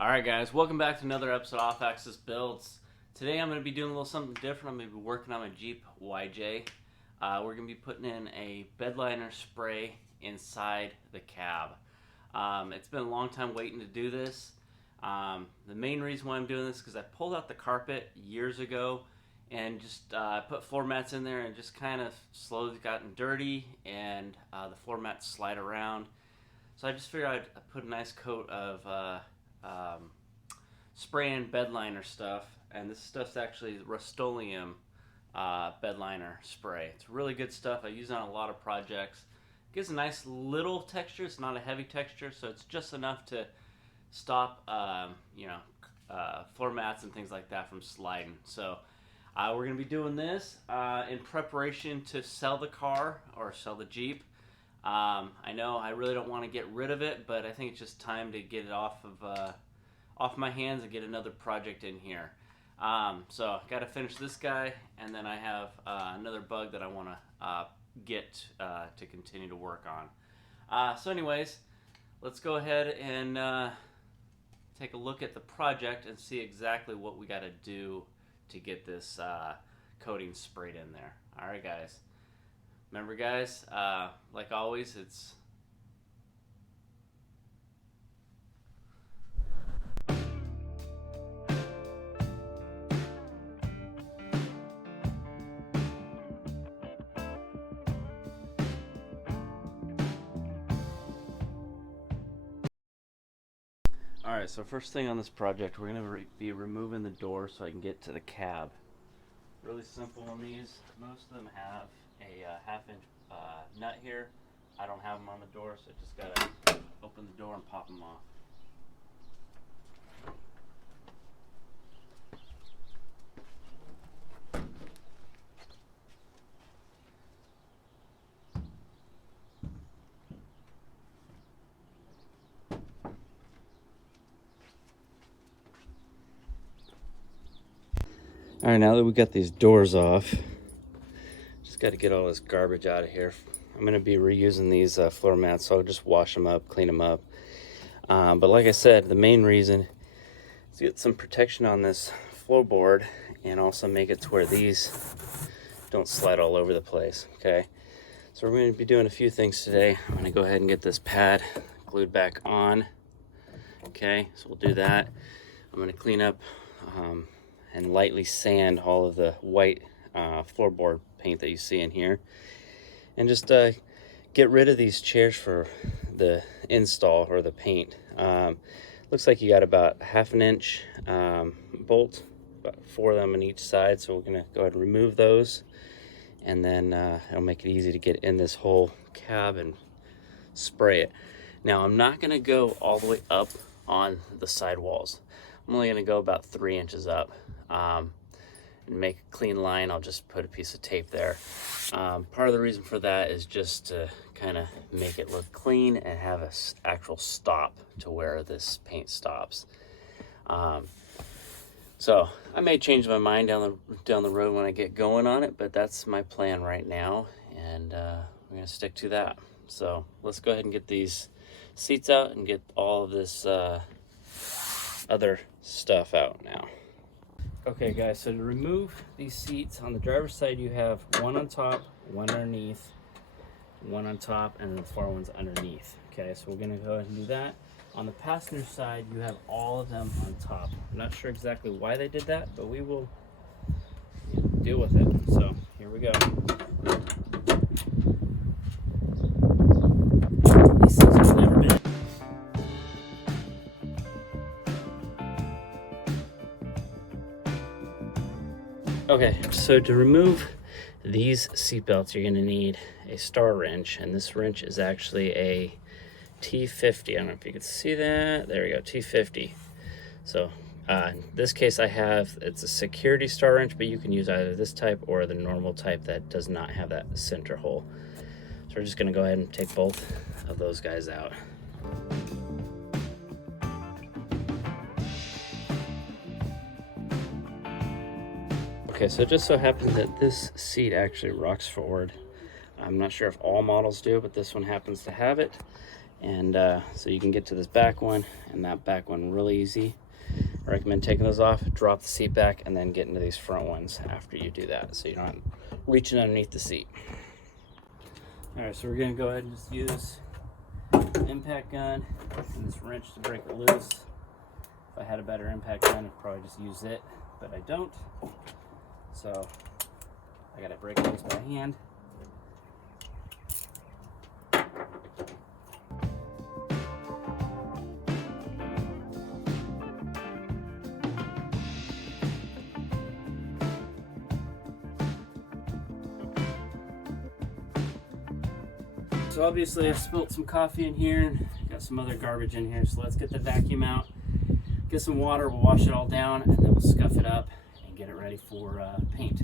Alright guys, welcome back to another episode of Off Axis Builds. Today I'm going to be doing a little something different. I'm going to be working on my Jeep YJ. We're going to be putting in a bed liner spray inside the cab. It's been a long time waiting to do this. The main reason why I'm doing this is because I pulled out the carpet years ago and just put floor mats in there and just kind of slowly gotten dirty, and the floor mats slide around. So I just figured I'd put a nice coat of spray and bed liner stuff, and this stuff's actually Rust-Oleum bed liner spray. It's really good stuff. I use it on a lot of projects. It gives a nice little texture. It's not a heavy texture, so it's just enough to stop floor mats and things like that from sliding. So we're going to be doing this in preparation to sell the car or sell the Jeep. I know I really don't want to get rid of it, but I think it's just time to get it off my hands and get another project in here. So I got to finish this guy, and then I have another bug that I want to get to continue to work on. So anyways, let's go ahead and take a look at the project and see exactly what we got to do to get this coating sprayed in there. Alright guys. Remember guys, like always, it's Alright, so first thing on this project, we're going to be removing the door so I can get to the cab. Really simple on these. Most of them have a half-inch nut here. I don't have them on the door, so I just gotta open the door and pop them off. Alright, now that we got these doors off, just got to get all this garbage out of here. I'm going to be reusing these floor mats, so I'll just wash them up, clean them up. But like I said, the main reason is to get some protection on this floorboard and also make it to where these don't slide all over the place, okay? So we're going to be doing a few things today. I'm going to go ahead and get this pad glued back on, okay? So we'll do that. I'm going to clean up and lightly sand all of the white floorboard paint that you see in here, and just get rid of these chairs for the install or the paint. Looks like you got about 1/2 inch bolt, about 4 of them on each side, so we're gonna go ahead and remove those, and then it'll make it easy to get in this whole cab and spray it. Now I'm not gonna go all the way up on the sidewalls. I'm only gonna go about 3 inches up. And make a clean line. I'll just put a piece of tape there. Part of the reason for that is just to kind of make it look clean and have an actual stop to where this paint stops. So I may change my mind down the road when I get going on it, but that's my plan right now, and we're gonna stick to that. So let's go ahead and get these seats out and get all of this other stuff out now. Okay guys, so to remove these seats, on the driver's side you have one on top, one underneath, one on top, and then the far one's underneath. Okay, so we're gonna go ahead and do that. On the passenger side, you have all of them on top. I'm not sure exactly why they did that, but we will deal with it. So here we go. These things have never been. Okay, so to remove these seat belts, you're going to need a star wrench, and this wrench is actually a T50. I don't know if you can see that. There we go, T50. So in this case it's a security star wrench, but you can use either this type or the normal type that does not have that center hole. So we're just going to go ahead and take both of those guys out. Okay, so it just so happens that this seat actually rocks forward. I'm not sure if all models do, but this one happens to have it. And so you can get to this back one and that back one really easy. I recommend taking those off, drop the seat back, and then get into these front ones after you do that, so you're not reaching underneath the seat. All right, so we're gonna go ahead and just use impact gun and this wrench to break it loose. If I had a better impact gun, I'd probably just use it, but I don't. So I gotta break it loose by hand. So obviously I've spilt some coffee in here and got some other garbage in here. So let's get the vacuum out, get some water, we'll wash it all down, and then we'll scuff it up and get it ready for paint.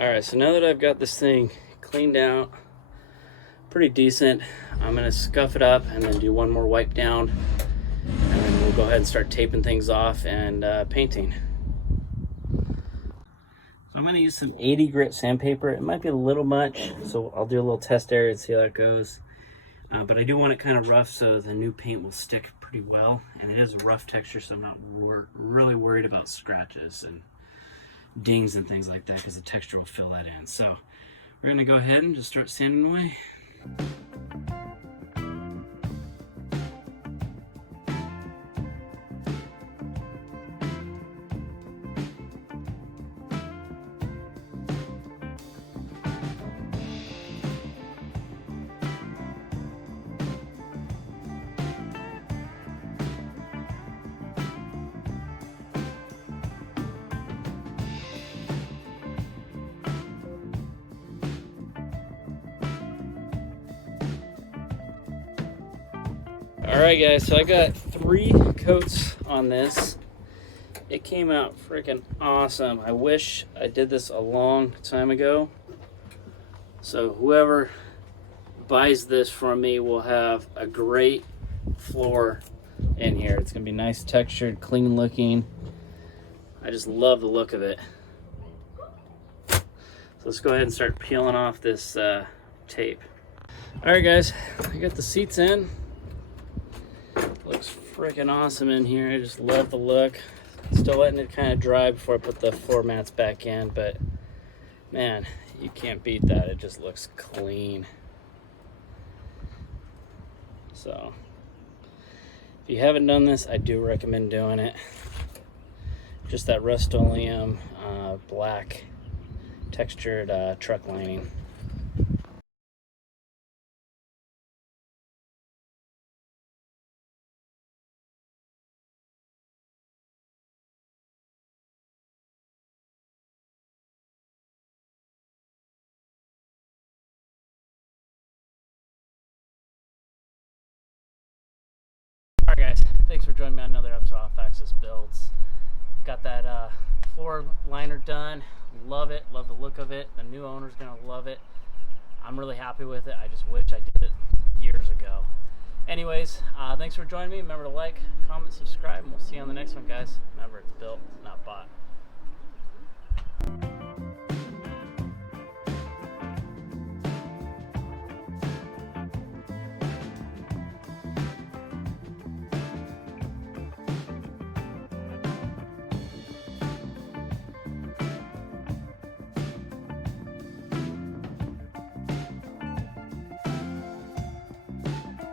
All right, so now that I've got this thing cleaned out, pretty decent, I'm gonna scuff it up and then do one more wipe down, and then we'll go ahead and start taping things off and painting. So I'm going to use some 80 grit sandpaper. It might be a little much, so I'll do a little test area and see how that goes. But I do want it kind of rough so the new paint will stick pretty well. And it is a rough texture, so I'm not really worried about scratches and dings and things like that, because the texture will fill that in. So we're going to go ahead and just start sanding away. Alright guys, so I got 3 coats on this. It came out freaking awesome. I wish I did this a long time ago. So whoever buys this from me will have a great floor in here. It's gonna be nice textured, clean looking. I just love the look of it. So let's go ahead and start peeling off this tape. Alright guys, I got the seats in. Looks freaking awesome in here. I just love the look. Still letting it kind of dry before I put the floor mats back in, but man, you can't beat that. It just looks clean. So if you haven't done this, I do recommend doing it. Just that Rust-Oleum black textured truck lining. Alright guys, thanks for joining me on another episode of Off-Axis Builds. Got that floor liner done. Love it, love the look of it. The new owner's gonna love it. I'm really happy with it. I just wish I did it years ago. Anyways, thanks for joining me. Remember to like, comment, subscribe, and we'll see you on the next one, guys. Remember, it's built, not bought.